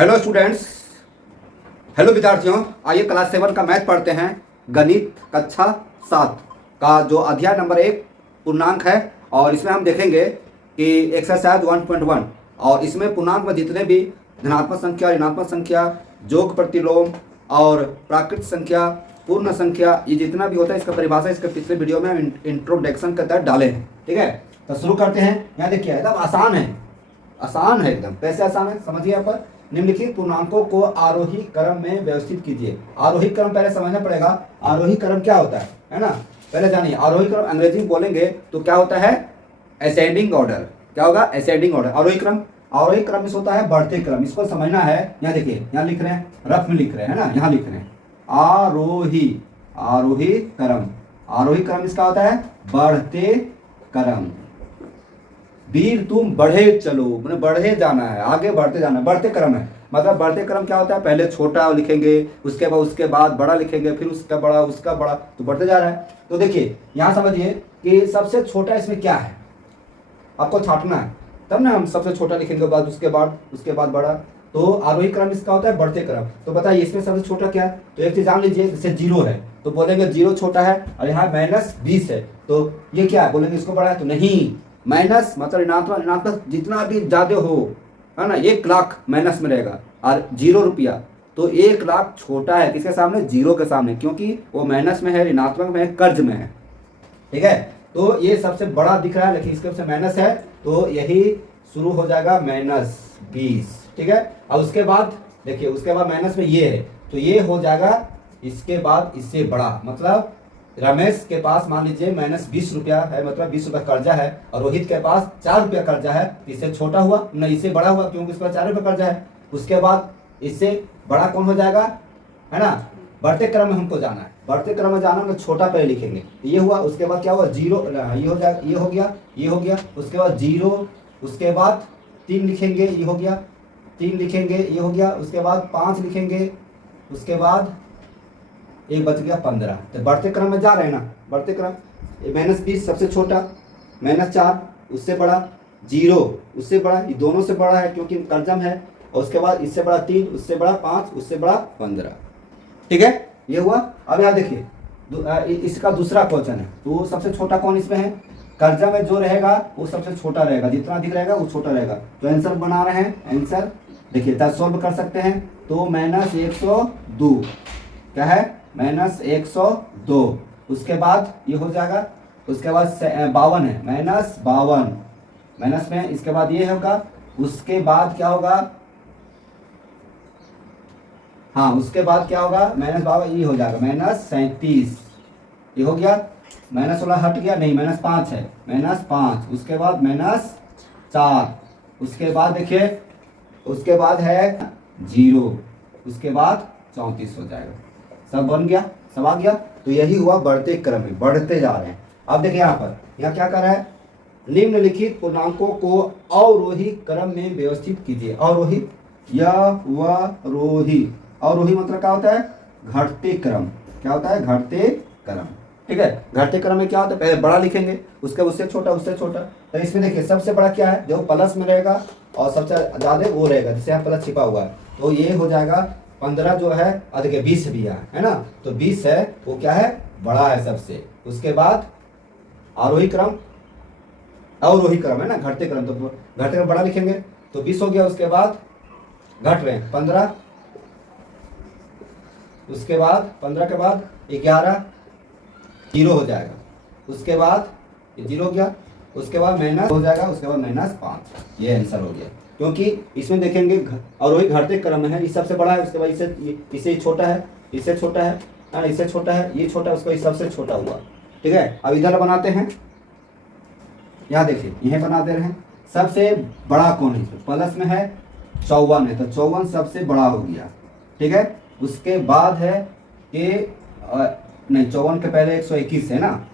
Hello students, hello विद्यार्थियों। आइए class 7 का मैथ पढ़ते हैं। गणित कक्षा 7 का जो अध्याय नंबर 1 पूर्णांक है, और इसमें हम देखेंगे कि एक्सरसाइज 1.1, और इसमें पूर्णांक में जितने भी धनात्मक संख्या, ऋणात्मक संख्या, जोग प्रतिलोम और प्राकृत संख्या, पूर्ण संख्या, ये जितना भी होता है इसका परिभाषा इसके पिछले वीडियो में हम इंट्रोडक्शन के तहत डाले हैं। ठीक है, तो शुरू करते हैं। यहाँ देखिए एकदम आसान है, आसान है एकदम। कैसे आसान है समझिए। यहाँ पर निम्नलिखित पूर्णांकों को आरोही क्रम में व्यवस्थित कीजिए। आरोही क्रम पहले समझना पड़ेगा। आरोही क्रम क्या होता है ना, पहले जानिए। आरोही क्रम अंग्रेजी में बोलेंगे तो क्या होता है? Ascending order. क्या होगा? Ascending order. आरोही क्रम, आरोही क्रम इस होता है बढ़ते क्रम। इसको समझना है। यहाँ देखिए, यहाँ लिख रहे हैं, रफ में लिख रहे हैं ना, यहाँ लिख रहे हैं आरोही, आरोही क्रम। आरोही क्रम इसका होता है बढ़ते क्रम। वीर तुम बढ़े चलो, मैंने बढ़े जाना है, आगे बढ़ते जाना है, बढ़ते क्रम है। मतलब बढ़ते क्रम क्या होता है? पहले छोटा लिखेंगे, उसके बाद बड़ा लिखेंगे, फिर उसका बड़ा, उसका बड़ा, तो बढ़ते जा रहा है। तो देखिए यहाँ समझिए कि सबसे छोटा इसमें क्या है, आपको छांटना है, तब ना हम सबसे छोटा लिखेंगे, बाद उसके बाद बड़ा। तो आरोही क्रम इसका होता है बढ़ते क्रम। तो बताइए इसमें सबसे छोटा क्या है? तो एक चीज जान लीजिए, जैसे 0 है तो बोलेंगे 0 छोटा है, और यहाँ -20 है तो ये क्या है? बोलेंगे इसको बड़ा है। तो नहीं, माइनस मतलब ऋणात्मक, ऋणात्मक जितना भी ज्यादा हो, है ना, 1 लाख माइनस में रहेगा, और 0 रुपया, तो 1 लाख छोटा है किसके सामने? 0 के सामने, क्योंकि वो माइनस में है, ऋणात्मक में है, कर्ज में है। ठीक है, तो ये सबसे बड़ा दिख रहा है, लेकिन इसके से माइनस है, तो यही शुरू हो जाएगा -20। ठीक है, और उसके बाद देखिए, उसके बाद माइनस में ये है, तो ये हो जाएगा इसके बाद इससे बड़ा। मतलब रमेश के पास मान लीजिए -20 रुपया है, मतलब 20 रुपया कर्जा है, और रोहित के पास 4 रुपया कर्जा है। इससे छोटा हुआ न, इससे बड़ा हुआ, क्योंकि इसके पास 4 रुपया कर्जा है। उसके बाद इससे बड़ा कौन हो जाएगा, है ना? बढ़ते क्रम में हमको जाना है, बढ़ते क्रम में जाना, तो छोटा पहले लिखेंगे, ये हुआ। उसके बाद क्या हुआ? 0, ये हो जाएगा, ये हो गया, ये हो गया। उसके बाद 0, उसके बाद 3 लिखेंगे, ये हो गया, 3 लिखेंगे, ये हो गया। उसके बाद 5 लिखेंगे, उसके बाद एक बच गया 15। तो बढ़ते क्रम में जा रहे हैं ना, बढ़ते क्रम। -20 सबसे छोटा, -4 उससे बड़ा, 0 उससे बड़ा, ये दोनों से बड़ा है क्योंकि कर्जम है, और उसके बाद इससे बड़ा 3, उससे बड़ा 5, उससे बड़ा 15। ठीक है, ये हुआ। अब यहाँ देखिए इसका दूसरा क्वेश्चन है, तो सबसे छोटा कौन इसमें है? कर्जा में जो रहेगा वो सबसे छोटा रहेगा, जितना अधिक रहेगा वो छोटा रहेगा। तो आंसर बना रहे हैं, आंसर देखिए, तब सोल्व कर सकते हैं। तो -102 क्या है? -102। उसके बाद ये हो जाएगा, उसके बाद 52 है, -52 माइनस में, इसके बाद ये होगा, उसके बाद क्या होगा? हाँ, उसके बाद क्या होगा? -52, ये हो जाएगा -37, ये हो गया। माइनस वाला हट गया, नहीं -5 है, -5। उसके बाद -4, उसके बाद देखिए, उसके बाद है 0, उसके बाद 34 हो जाएगा। सब बन गया, सब आ गया। तो यही हुआ बढ़ते क्रम में, बढ़ते जा रहे हैं। अब देखिए यहाँ पर, यहाँ क्या कर रहा है? निम्नलिखित पूर्णांकों को अवरोही क्रम में व्यवस्थित कीजिए। अवरोही या वरोही, अवरोही मतलब क्या होता है? घटते क्रम। क्या होता है? घटते क्रम। ठीक है, घटते क्रम में क्या होता है? पहले बड़ा लिखेंगे, उसके उससे छोटा, उससे छोटा। तो इसमें देखिए सबसे बड़ा क्या है? जो प्लस में रहेगा, और सबसे ज्यादा वो रहेगा जिससे यहाँ प्लस छिपा हुआ है। तो ये हो जाएगा 15 जो है, देखिए 20 भी है ना, तो 20 है, वो क्या है? बड़ा है सबसे। उसके बाद आरोही क्रम, अवरोही क्रम है ना, घटते क्रम, तो घटते क्रम बड़ा लिखेंगे, तो 20 हो गया। उसके बाद घट रहे हैं 15, उसके बाद 15 के बाद 11, 0 हो जाएगा। उसके बाद ये 0 हो गया, उसके बाद माइनस हो जाएगा, उसके बाद -5। ये आंसर हो गया, क्योंकि इसमें देखेंगे अवरोही घटते क्रम में है, ये सबसे बड़ा है, उसके बाद इससे छोटा है, इससे छोटा है, इससे छोटा है, ये छोटा है, उसका सबसे छोटा हुआ। ठीक है, अब इधर बनाते हैं। यहाँ देखिए, यह बना दे रहे हैं। सबसे बड़ा कौन है? प्लस में है 54 है, तो 54 सबसे बड़ा हो गया। ठीक है, उसके बाद है कि नहीं, 54 के पहले 121 है ना,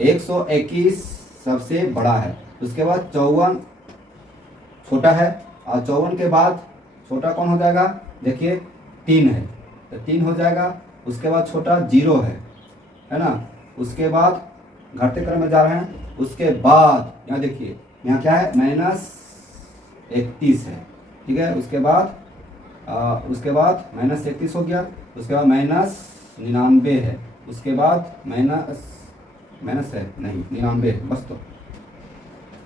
121 सबसे बड़ा है। उसके बाद 54 छोटा है, और 54 के बाद छोटा कौन हो जाएगा? देखिए 3 है, तो 3 हो जाएगा। उसके बाद छोटा 0 है ना। उसके बाद घटते क्रम में जा रहे हैं। उसके बाद यहाँ देखिए, यहाँ क्या है? -31 है, ठीक है। उसके बाद -33 हो गया। उसके बाद -99 है। उसके बाद माइनस है नहीं 99 है बस। तो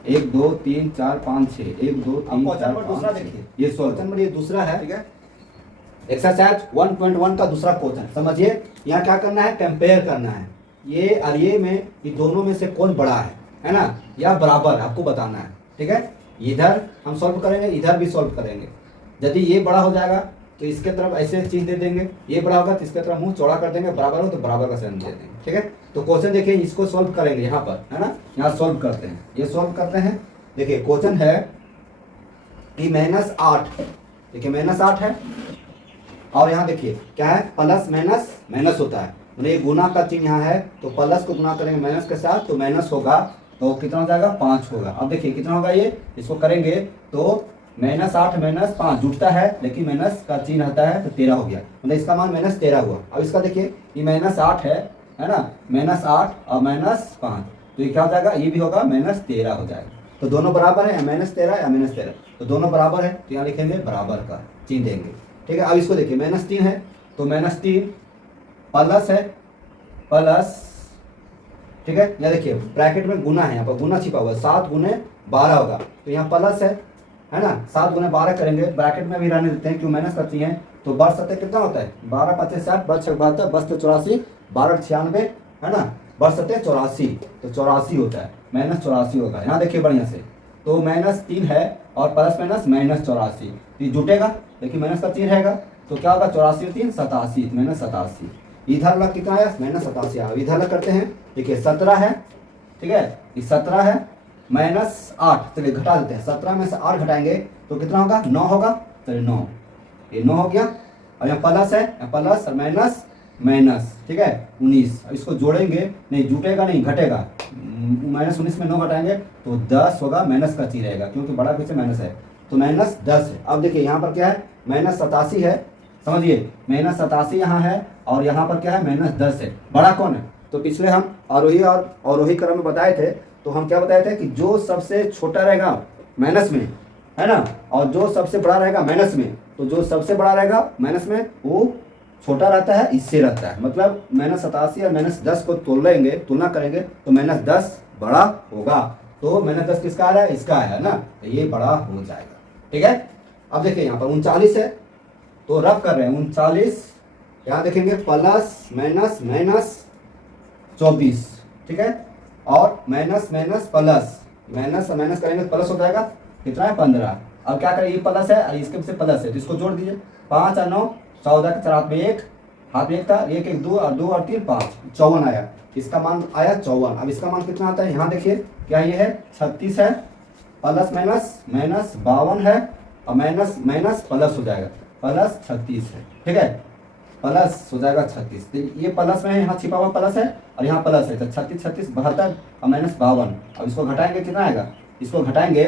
1 2 3 4 5 6 1 2 3 4 दूसरा देखिए, ये क्वेश्चन नंबर ये दूसरा है, ठीक है। एक्सरसाइज 1.1 का दूसरा क्वेश्चन समझिए। यहाँ क्या करना है, कंपेयर करना है ये और ये में, ये दोनों में से कौन बड़ा है ना, या बराबर आपको बताना है, ठीक है। इधर हम सॉल्व करेंगे, इधर भी सॉल्व करेंगे। यदि ये बड़ा हो जाएगा तो इसके तरफ ऐसे चीज दे देंगे, ये बड़ा होगा तो इसके तरफ मुंह चौड़ा कर देंगे, बराबर हो तो बराबर का साइन दे देंगे, ठीक है। तो क्वेश्चन देखिए, इसको सॉल्व करेंगे यहाँ पर, है ना। यहाँ सॉल्व करते हैं, ये सॉल्व करते हैं। देखिए क्वेश्चन है कि -8, देखिए -8 है और यहाँ देखिए क्या है, प्लस माइनस माइनस होता है, मतलब ये गुना का चिन्ह यहाँ है तो प्लस को गुना करेंगे माइनस के साथ तो माइनस होगा, तो कितना हो जाएगा 5 होगा। अब देखिए कितना होगा ये, इसको करेंगे तो -8 -5 जुटता है लेकिन माइनस का चिन्ह आता है तो 13 हो गया, मतलब इसका मान -13 हुआ। अब इसका देखिए ये -8 है ना, -8 और -5 तो ये क्या हो जाएगा, ये भी होगा -13 हो जाएगा। तो दोनों बराबर है, -13 या -13, तो दोनों बराबर है तो यहाँ लिखेंगे बराबर का चिन्ह देंगे, ठीक है। अब इसको देखिए -3 है तो -3 प्लस है प्लस, ठीक है। यहाँ देखिए ब्रैकेट में गुना है, यहाँ पर गुना छिपा हुआ है, 7 गुने 12 होगा तो यहाँ प्लस है ना, 7 गुने 12 करेंगे, ब्रैकेट में भी रहने देते हैं क्यों माइनस करती हैं। तो 12 सत्ते कितना होता है, 12 25 60 12 6 72 12 84 12 96 है ना, 12 सत्ते 84 तो 84 होता है, -84 होगा। यहाँ देखिए बढ़िया से, तो -3 है और प्लस -84 ये जुटेगा लेकिन माइनस का चिन्ह रहेगा तो क्या होगा, 84 3 87 -87। इधर लग कितना आया, -87 आया। इधर लग करते हैं, देखिए 17 है, ठीक है, ये 17 है -8, चलिए घटा देते हैं, 17 में से 8 घटाएंगे तो कितना होगा, 9 होगा, चलिए 9, ये 9 हो गया। और यहाँ प्लस है, प्लस और माइनस माइनस, ठीक है 19। अब इसको जोड़ेंगे, नहीं जुटेगा नहीं घटेगा, -19 में 9 घटाएंगे तो 10 होगा, माइनस का चिन्ह रहेगा क्योंकि बड़ा पीछे माइनस है तो -10 है। अब देखिए यहाँ पर क्या है, -87 है, समझिए -87 यहाँ है और यहाँ पर क्या है -10 है, बड़ा कौन है। तो पिछले हम आरोही और अवरोही क्रम में बताए थे, तो हम क्या बताए थे कि जो सबसे छोटा रहेगा माइनस में, है ना, और जो सबसे बड़ा रहेगा माइनस में, तो जो सबसे बड़ा रहेगा माइनस में वो छोटा रहता है, इससे रहता है, मतलब -87 और -10 को तुलना करेंगे तो -10 बड़ा होगा। तो -10 किसका आ रहा है, इसका है ना, तो ये बड़ा हो जाएगा, ठीक है। अब देखिए यहाँ पर 39 है तो रफ कर रहे हैं 39, यहाँ देखेंगे प्लस माइनस -24, ठीक है, और minus minus plus, minus minus करेंगे प्लस हो जाएगा, कितना है 15। अब क्या करें, ये प्लस है और इसके पीछे प्लस है तो इसको जोड़ दीजिए, 5 और 9 14 के 4 हाथ में 1 था, 1 1 2 और 2 और 3 5 54 आया, इसका मान आया 54। अब इसका मान कितना आता है, यहाँ देखिए क्या ये है 36 है, प्लस माइनस माइनस 52 है और माइनस माइनस प्लस हो जाएगा, प्लस 36 है, ठीक है, प्लस हो जाएगा 36। तो ये प्लस में है, यहाँ छिपा हुआ प्लस है और यहाँ प्लस है तो 36 36 72 और -52। अब इसको घटाएंगे कितना आएगा, इसको घटाएंगे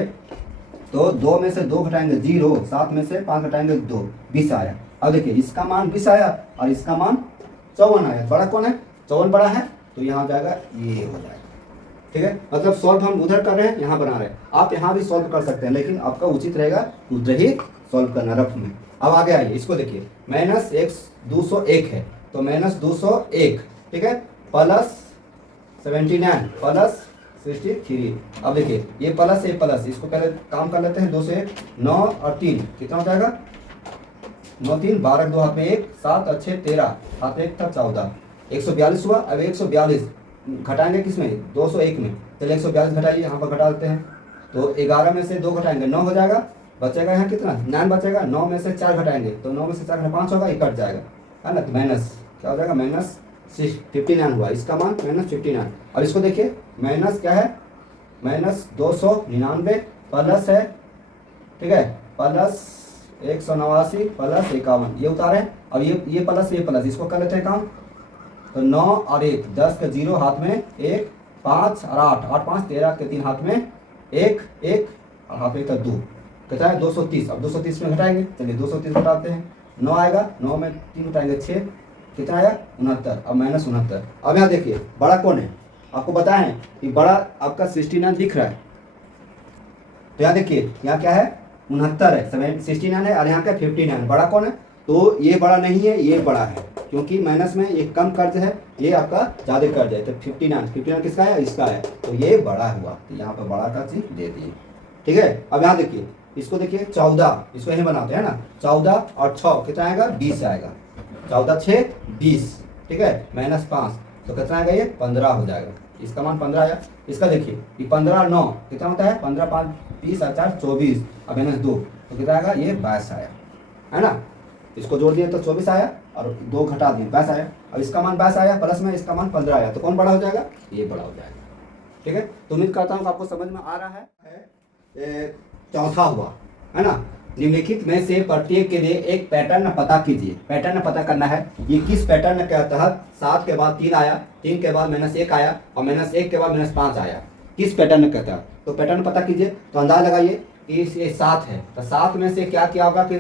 तो 2 में से 2 घटाएंगे 0, 7 में से 5 घटाएंगे 2, 20 आया। अब देखिए इसका मान 20 आया और इसका मान 54 आया, बड़ा कौन है, 54 बड़ा है तो यहाँ जाएगा, ये हो जाएगा, ठीक है। मतलब सॉल्व हम उधर कर रहे हैं, यहाँ बना रहे हैं, आप यहाँ भी सॉल्व कर सकते हैं लेकिन आपका उचित रहेगा उधर ही सॉल्व करना रफ में। अब आगे आइए, इसको देखिए -201 है तो -201, ठीक है, प्लस 79 प्लस 63। अब देखिए ये प्लस ये प्लस, इसको पहले काम कर लेते हैं, 2 से 9 और 3 कितना हो जाएगा, 9 3 12 2 हाथ में 1 7 और 6 13 हाथ में 1 था 14, 142 हुआ। अब 142 घटाएंगे किसमें, 201 में, चलिए 142 घटाइए, यहाँ पर घटा देते हैं तो 11 में से 2 घटाएंगे 9 हो जाएगा, बचेगा यहाँ कितना 9 बचेगा, 9 में से 4 घटाएंगे तो 9 में से 4 5 होगा, ये कट जाएगा, है ना, तो माइनस क्या हो जाएगा, -59 हुआ, इसका मान -59। और इसको देखिए माइनस क्या है, -299 प्लस है, ठीक है, प्लस 189 प्लस 51, ये उतारे। अब ये प्लस इसको कर लेते हैं काम, तो 9 और 1 10 के 0 हाथ में 1 5 और 8 8 5 13 के 3 हाथ में 1 1 और हाथ में 1 2, कितना है 230। अब 230 में घटाएंगे, चलिए 230 घटाते हैं, 9 आएगा, 9 में 3 घटाएंगे 6, कितना आया 69, अब -69। अब यहाँ देखिए बड़ा कौन है, आपको बताया है कि बड़ा आपका 69 दिख रहा है, तो यहाँ देखिए यहाँ क्या है 69 है, 69 है, और यहाँ का 59, बड़ा कौन है? तो ये बड़ा नहीं है, ये बड़ा है, क्योंकि माइनस में ये कम कर्ज है, ये आपका ज़्यादा कर्ज है। तो 59 किसका है? इसका है, तो ये बड़ा हुआ, तो यहाँ पर बड़ा का चीज दे दिए। ठीक है, अब यहाँ देखिए, इसको देखिए 14, इसको यही बनाते हैं ना, 14 और 6 कितना आएगा? 20 आएगा, 14 6 20, ठीक है, -5 तो कितना आएगा? ये 15 हो जाएगा, इसका मान 15 आया। इसका देखिए ये 15 और 9 कितना होता है? 15 5 20 और 4 24, अब -2 तो कितना आएगा? ये 22 आया, है ना। इसको जोड़ दिए तो 24 आया और 2 घटा दिए 22 आया। अब इसका मान 22 आया, प्लस में इसका मान 15 आया, तो कौन बड़ा हो जाएगा? ये बड़ा हो जाएगा। ठीक है, तो उम्मीद करता हूँ आपको समझ में आ रहा है। चौथा हुआ, है ना, निम्नलिखित में से प्रत्येक के लिए एक पैटर्न पता कीजिए। पैटर्न पता करना है, ये किस पैटर्न के तहत 7 के बाद 3 आया, 3 के बाद -1 आया और -1 के बाद -5 आया, किस पैटर्न के तहत? तो पैटर्न पता कीजिए, तो अंदाज लगाइए कि ये 7 है, तो 7 में से क्या क्या होगा कि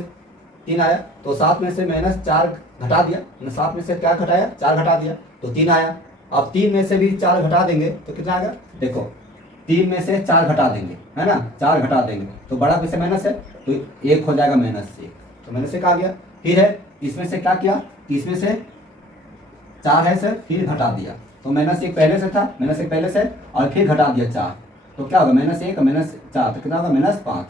3 आया, तो 7 में से -4 घटा दिया, 7 में से क्या घटाया? 4 घटा दिया, तो 3 आया। अब 3 में से भी 4 घटा देंगे तो कितना आएगा? देखो 3 में से 4 घटा देंगे, है ना, 4 घटा देंगे तो बड़ा किससे माइनस है, तो 1 हो जाएगा -1, तो -1 आ गया। फिर है इसमें से क्या किया कि इसमें से 4 है सर, फिर घटा दिया, तो -1 पहले से था, -1 पहले से और फिर घटा दिया 4, तो क्या होगा? -1 -4 तो कितना होगा? -5,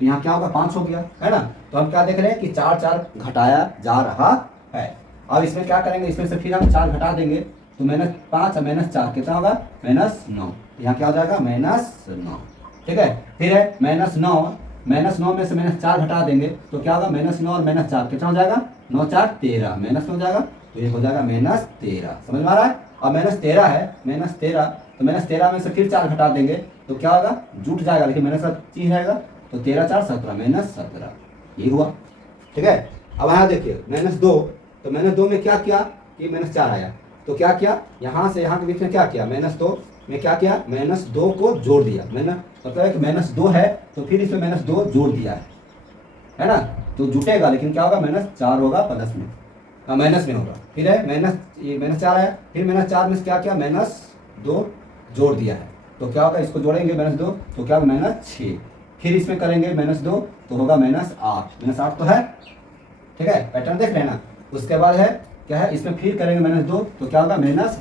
तो यहाँ क्या होगा? 5 हो गया, है ना। तो हम क्या देख रहे हैं कि 4 घटाया जा रहा है। अब इसमें क्या करेंगे? इसमें से फिर हम 4 घटा देंगे, तो -5 और -4 कितना होगा? -9, यहाँ क्या हो जाएगा? -9, ठीक है। फिर है -9 में से -4 घटा देंगे तो क्या होगा? -9 और -4 कितना हो जाएगा? 9 4 13, -9 हो जाएगा, तो ये हो जाएगा -13। समझ में आ रहा है? अब -13 है, -13 तो -13 में से फिर 4 घटा देंगे तो क्या होगा? जुट जाएगा, लेकिन माइनस का चीज रहेगा, तो 13 4 17, -17, ये हुआ। ठीक है, अब यहाँ देखिए -2, तो -2 में क्या किया कि -4 आया, तो क्या किया? यहाँ से यहाँ के बीच में क्या किया? -2 में क्या किया? -2 को जोड़ दिया, मैंने मतलब है कि -2 है तो फिर इसमें -2 जोड़ दिया है ना, तो जुटेगा, लेकिन क्या होगा? -4 होगा प्लस में, माइनस में होगा। फिर है -4 आया, फिर -4 में क्या किया? -2 जोड़ दिया है, तो क्या होगा? इसको जोड़ेंगे -2 तो क्या होगा? -6, फिर इसमें करेंगे -2 तो होगा -8 तो है, ठीक है, पैटर्न देख रहे हैं ना। उसके बाद है क्या है? इसमें फिर करेंगे -2 तो क्या होगा? -10,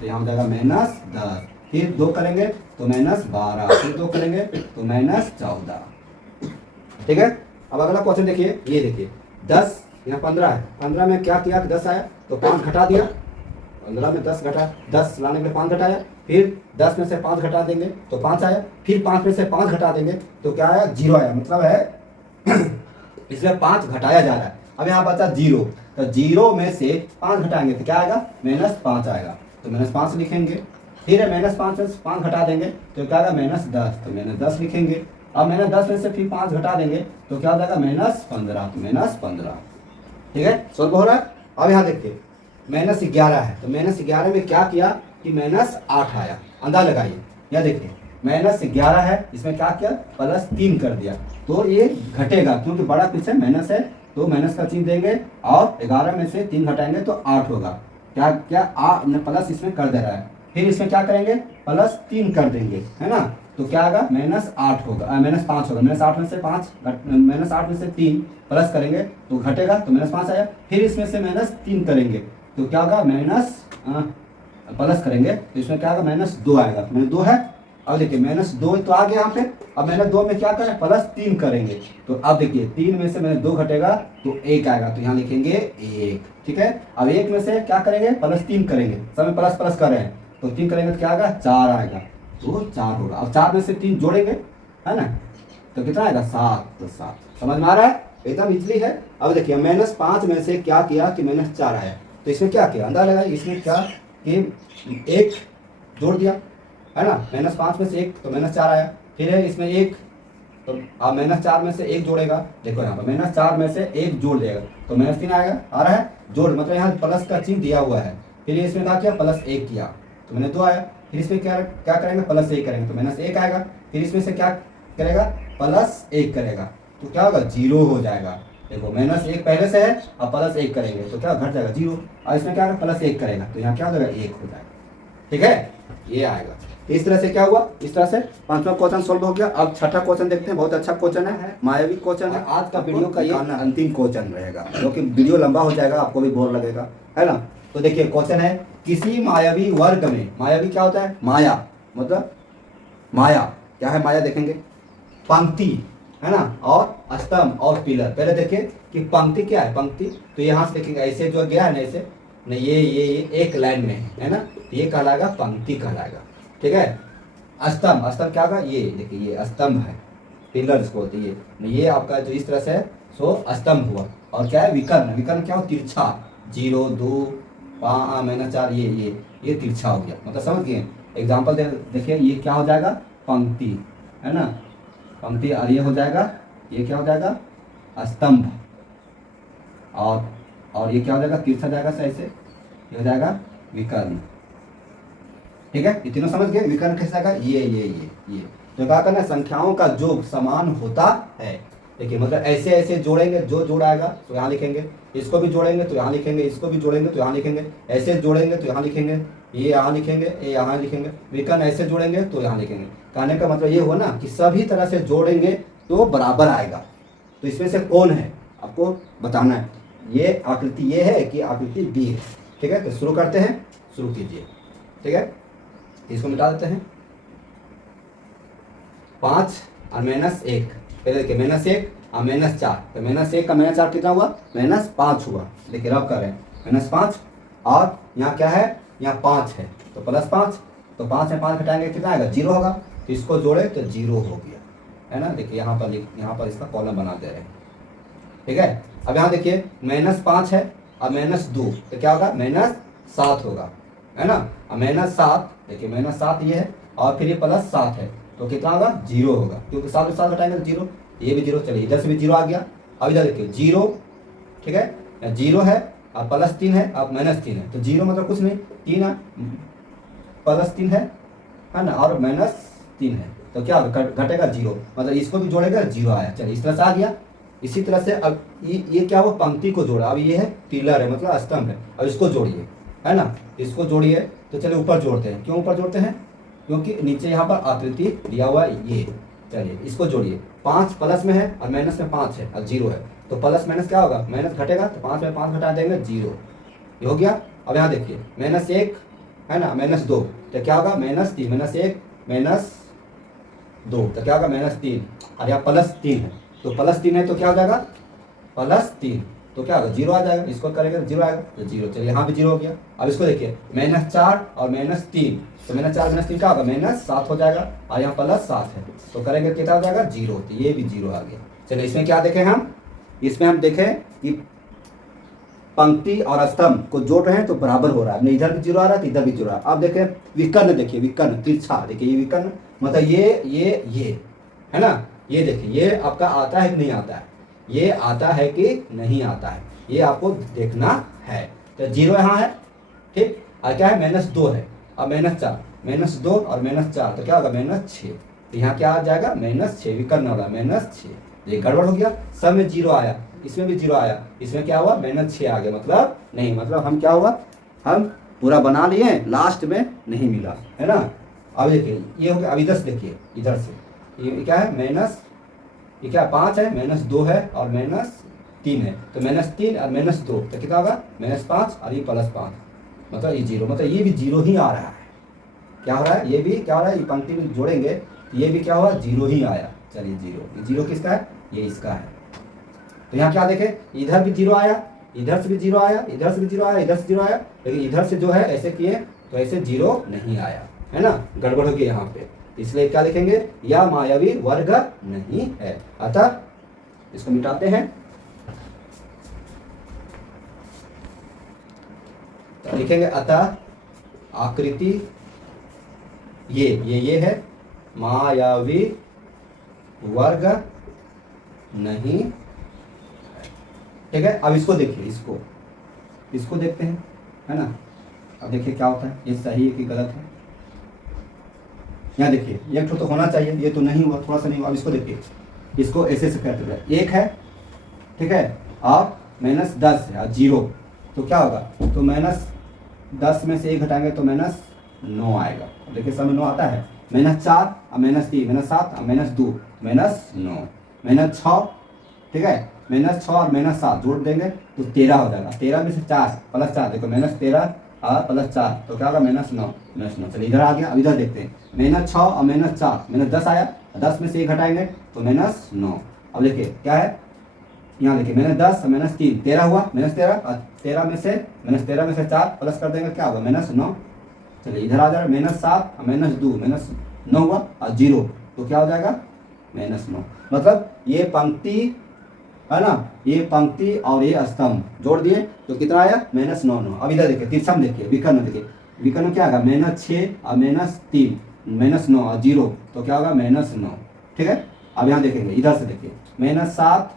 तो यहाँ हो जाएगा -10, फिर 2 करेंगे तो -12, फिर 2 करेंगे तो -14। ठीक है, अब अगला क्वेश्चन देखिए, ये देखिए 10, यहाँ 15 है, 15 में क्या किया कि 10 आया तो 5 घटा दिया, 15 में 10 घटा, 10 लाने के लिए 5 घटाया, फिर 10 में से 5 घटा देंगे तो 5 आया, फिर 5 में से 5 घटा देंगे तो क्या आया? 0 आया, मतलब है इसमें 5 घटाया जा रहा है। अब यहाँ बचा 0, तो 0 में से 5 घटाएंगे तो क्या आएगा? -5 आएगा, तो -5 लिखेंगे। फिर है -5 में से 5 घटा देंगे तो क्या आएगा? -10, तो -10 लिखेंगे। अब -10 में से फिर 5 घटा देंगे तो क्या हो जाएगा? -15, तो -15। ठीक है, सॉल्व हो रहा है। अब यहाँ देखिए -11 है, तो -11 में क्या किया कि -8 आया, अंदाज लगाइए। यह देखिए -11 है, इसमें क्या किया? +3 कर दिया, तो ये घटेगा, क्योंकि बड़ा पीछे माइनस है तो माइनस का चिन्ह देंगे, और 11 में से 3 घटाएंगे तो 8 होगा। क्या क्या प्लस इसमें कर दे रहा है, फिर इसमें क्या करेंगे? +3 कर देंगे, है ना, तो क्या आएगा? -8 होगा, -5 होगा, -8 में से 5 -8 में से 3 प्लस करेंगे तो घटेगा, तो -5 आया। फिर इसमें से -3 करेंगे तो क्या होगा? प्लस करेंगे तो इसमें क्या होगा? -2 आएगा, -2 है। अब देखिए -2 तो आ गया यहाँ पे, अब -2 में क्या करें? +3 करेंगे, तो अब देखिए 3 में से -2 घटेगा तो 1 आएगा, तो यहाँ लिखेंगे 1। ठीक है, अब 1 में से क्या करेंगे? +3 करेंगे, सब में प्लस कर रहे हैं, तो 3 करेंगे तो क्या आएगा? 4 आएगा, तो 4 होगा। अब 4 में से 3 जोड़ेंगे, है ना, तो कितना आएगा? 7, तो 7। समझ में आ रहा है? एकदम इजली है। अब देखिए -5 में से क्या किया कि -4 आया, तो इसमें क्या किया? अंदाजा लगाइए, इसमें क्या कि 1 जोड़ दिया, है ना, -5 में से 1 तो -4 आया। फिर है इसमें 1, तो आप -4 में से 1 जोड़ेगा, देखो यहाँ पर -4 में से 1 जोड़ देगा तो -3 आएगा, आ रहा है जोड़, मतलब यहाँ प्लस का चिन्ह दिया हुआ है। फिर इसमें क्या किया? +1 किया तो -2 आया। फिर इसमें क्या करेंगे? +1 करेंगे तो -1 आएगा। फिर इसमें से क्या करेगा? +1 करेगा तो क्या होगा? 0 हो जाएगा। देखो -1 पहले से है, अब +1 करेंगे तो क्या घट जाएगा? 0। और इसमें क्या +1 करेगा तो यहाँ क्या हो जाएगा? 1 हो जाएगा। ठीक है, ये आएगा। इस तरह से क्या हुआ, इस तरह से पांचवा क्वेश्चन सोल्व हो गया। अब छठा क्वेश्चन देखते हैं, बहुत अच्छा क्वेश्चन है, मायावी क्वेश्चन है। आज का वीडियो का ये अंतिम क्वेश्चन रहेगा, क्योंकि वीडियो लंबा हो जाएगा, आपको भी बोर लगेगा, है ना। तो देखिए क्वेश्चन है, किसी मायावी वर्ग में, मायावी क्या होता है, माया मतलब माया क्या है, माया देखेंगे, पंक्ति है ना, और स्तंभ और पिलर। पहले देखिए कि पंक्ति क्या है, पंक्ति तो यहाँ से देखेंगे ऐसे जो गया है ना, ऐसे नहीं, ये एक लाइन में है ना, ये कहलाएगा पंक्ति कहलाएगा, ठीक है। स्तंभ, स्तंभ क्या होगा, ये देखिए ये स्तंभ है, पिलर इसको बोलते हैं, ये आपका जो इस तरह से है सो स्तंभ हुआ। और क्या है, विकर्ण, विकर्ण क्या हो, तिरछा, 0 2 5 -4, ये तिरछा हो गया, मतलब समझ गए। एग्जाम्पल देखिए, ये क्या हो जाएगा, पंक्ति है ना, पंक्ति, और ये हो जाएगा, ये क्या हो जाएगा, स्तंभ, और ये क्या हो जाएगा, तिरछा जाएगा ऐसे, ये हो जाएगा विकर्ण, ठीक है। ये तीनों समझ गए, विकर्ण कैसे आएगा, ये तो क्या करना, संख्याओं का योग समान होता है। देखिए मतलब ऐसे ऐसे जोड़ेंगे, जो जोड़ाएगा तो यहाँ लिखेंगे, इसको भी जोड़ेंगे तो यहाँ लिखेंगे, इसको भी जोड़ेंगे तो यहाँ लिखेंगे, ऐसे जोड़ेंगे तो यहाँ लिखेंगे, ये यहाँ लिखेंगे, ये यहाँ लिखेंगे, विकर्ण ऐसे जोड़ेंगे तो यहाँ लिखेंगे। कहने का मतलब ये हुआ ना कि सभी तरह से जोड़ेंगे तो बराबर आएगा। तो इसमें से कौन है आपको बताना है। ये आकृति ये है कि आकृति बी है, ठीक है। तो शुरू करते हैं, शुरू कीजिए, ठीक है। इसको मिटा देते हैं, 5 और -1, पहले देखिए -1 और -4, तो -1 का -4 कितना हुआ, -5 हुआ। देखिए रब कर रहे हैं, -5, और यहाँ क्या है, यहाँ 5 है तो +5, तो 5 में 5 घटाएंगे कितना आएगा, 0 होगा। तो इसको जोड़े तो 0 हो गया, है ना। देखिए यहाँ पर इसका कॉलम बना दे रहे हैं, ठीक है। अब यहाँ देखिए -5 है और -2, तो क्या होगा, -7 होगा, है ना। और -7, देखिए -7 ये है, और फिर ये +7 है, तो कितना होगा, 0 होगा, क्योंकि 7 में 7 घटाएंगे तो 0, ये भी 0, चलिए इधर से भी 0 आ गया। अब इधर देखिए 0, ठीक है, 0 है और +3 है, अब -3 है, तो 0 मतलब कुछ नहीं, 3 है, +3 है ना, और -3 है, तो क्या होगा, घटेगा 0, मतलब इसको भी जोड़ेगा 0 आया। चलिए इस तरह से आ गया। इसी तरह से अब ये क्या हुआ, पंक्ति को जोड़ा, अब ये है पिलर है, मतलब स्तंभ है, अब इसको जोड़िए, है ना, इसको जोड़िए। तो चलिए ऊपर जोड़ते हैं, क्यों ऊपर जोड़ते हैं, क्योंकि नीचे यहाँ पर आकृति दिया हुआ है ये। चलिए इसको जोड़िए, 5 प्लस में है और माइनस में 5 है और 0 है, तो प्लस माइनस क्या होगा, माइनस घटेगा, तो 5 में 5 घटा देंगे 0, ये हो गया। अब यहाँ देखिए -1 है ना, -2, तो क्या होगा, -3, -1 -2, तो क्या होगा, -3, और यहाँ +3 है, तो +3 है तो क्या हो जाएगा, +3, तो क्या होगा, 0 आ जाएगा। इसको करेंगे तो 0 आएगा, तो 0, चलिए यहाँ भी 0 हो गया। अब इसको देखिए -4 और -3, तो -4 -3 क्या होगा, -7 हो जाएगा, और यहाँ +7 है, तो करेंगे कितना हो जाएगा, 0, तो ये भी 0 आ गया। चलिए इसमें क्या देखें हम, इसमें हम देखें कि पंक्ति और स्तंभ को जोड़ रहे हैं तो बराबर हो रहा है, इधर भी 0 आ रहा है तो इधर भी 0 आ रहा है। अब देखें विकर्ण, देखिए विकर्ण तिरछा, देखिए ये विकर्ण मतलब ये है ना, ये देखिए ये आपका आता है कि नहीं आता है, ये आता है कि नहीं आता है, ये आपको देखना है। तो 0 यहाँ है, ठीक, और क्या है, -2 है, अब -4, -2 और -4, तो क्या होगा, -6, तो यहाँ क्या आ जाएगा, -6, विकर्ण वाला -6, ये गड़बड़ हो गया, सब में 0 आया, इसमें भी 0 आया, इसमें क्या हुआ, -6 आ गया, मतलब नहीं, मतलब हम क्या हुआ, हम पूरा बना लिए, लास्ट में नहीं मिला, है ना। अब देखिए ये हो गया। अब इधर से देखिए, इधर से ये क्या है, ये क्या 5 है, -2 है और -3 है, तो -3 और -2, तो कितना होगा, -5 और ये +5, मतलब ये 0, मतलब ये भी 0 ही आ रहा है। क्या हो रहा है, ये भी क्या हो रहा है, ये पंक्ति में जोड़ेंगे तो ये भी क्या हुआ, 0 ही आया। चलिए 0, ये 0 किसका है, ये इसका है। तो यहाँ क्या देखें, इधर भी 0 आया, इधर से भी 0 आया, इधर से भी 0 आया, इधर से 0 आया, लेकिन इधर से जो है ऐसे किए तो ऐसे 0 नहीं आया, है ना, गड़बड़ हो गई यहाँ पे। इसलिए क्या लिखेंगे, या मायावी वर्ग नहीं है। अतः इसको मिटाते हैं, तो लिखेंगे अतः आकृति ये है मायावी वर्ग नहीं, ठीक है। अब इसको देखिए, इसको देखते हैं, है ना। अब देखिए क्या होता है, ये सही है कि गलत है। यहाँ देखिए एक तो होना चाहिए, ये तो नहीं हुआ, थोड़ा सा नहीं हुआ। अब इसको देखिए, इसको ऐसे करते हुए 1 है, ठीक है, और -10 है और 0, तो क्या होगा, तो -10 में से 1 घटाएंगे तो 9 आएगा। अब देखिए सब में 9 आता है, -4 और -3 -7 और -2 -9 -6, ठीक है, -6 और -7 जोड़ देंगे तो 13 हो जाएगा। 13 में से 4 +4, देखो -13 और +4 तो क्या होगा -9। चलिए इधर आ गया। अब इधर देखते हैं, -6 और -4 -10 आया, 10 में से 1 घटाएंगे तो -9। अब देखिए क्या है, यहाँ देखिए -10 और -3 13 हुआ, -13 और 13 में से 4 प्लस कर देंगे क्या होगा -9। चलिए इधर आ जाएगा, -7 और -2 -9 हुआ और 0 तो क्या हो जाएगा -9। मतलब ये पंक्ति है ना, ये पंक्ति और ये स्तंभ जोड़ दिए तो कितना आया -9। अब इधर देखिए तीसरा में देखिए विकर्ण, देखिए विकर्ण क्या आएगा -6 और -3 -9 और 0 तो क्या होगा -9, ठीक है। अब यहाँ देखेंगे इधर से देखिए -7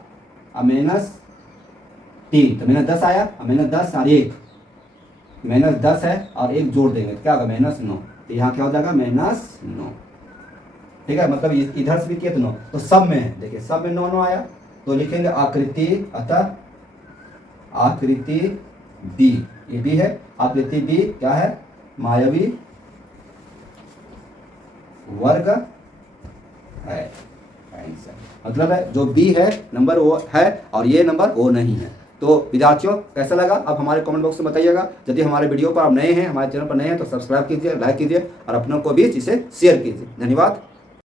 और -3 तो -10 आया और -10 और 1 -10 है और 1 जोड़ देंगे तो क्या होगा -9, तो यहाँ क्या हो जाएगा -9, ठीक है। मतलब इधर से भी किया तो 9, तो सब में है, देखिए सब में 9 आया तो लिखेंगे आकृति, अतः आकृति डी, ये डी है, आकृति डी क्या है, मायावी वर्ग है। मतलब है जो बी है नंबर वो है और ये नंबर वो नहीं है। तो विद्यार्थियों कैसा लगा अब हमारे कमेंट बॉक्स में बताइएगा। यदि हमारे वीडियो पर आप नए हैं, हमारे चैनल पर नए हैं तो सब्सक्राइब कीजिए, लाइक कीजिए और अपनों को भी इसे शेयर कीजिए। धन्यवाद।